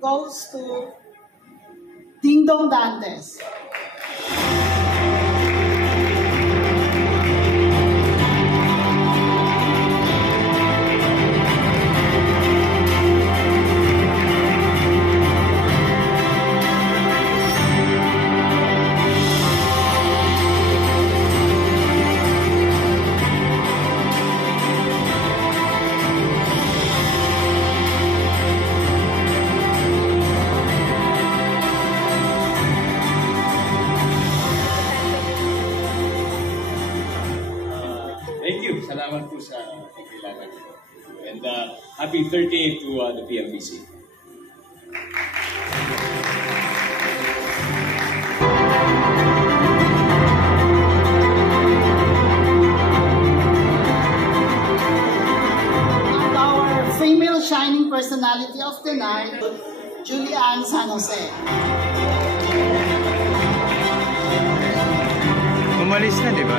goes to Ding Dong Dantes. Salamat po sa kailangan ko. And happy 38th to the PMBC. And our female shining personality of the night, Julianne San Jose. Umalis na, di ba?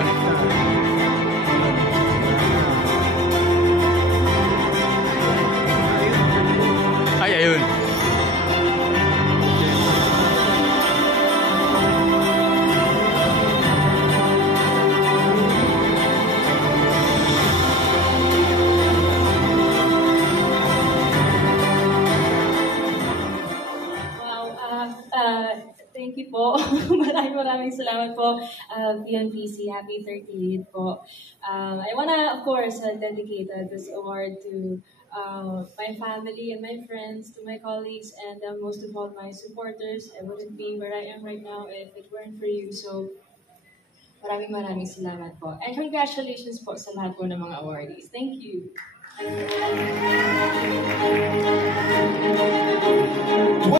Ay, ayun. Thank you po. Maraming salamat po. PMBC, happy 38th po. I wanna, of course, dedicate this award to my family and my friends, to my colleagues, and most of all, my supporters. I wouldn't be where I am right now if it weren't for you. So, maraming salamat po. And congratulations po sa lahat po ng mga awardees. Thank you.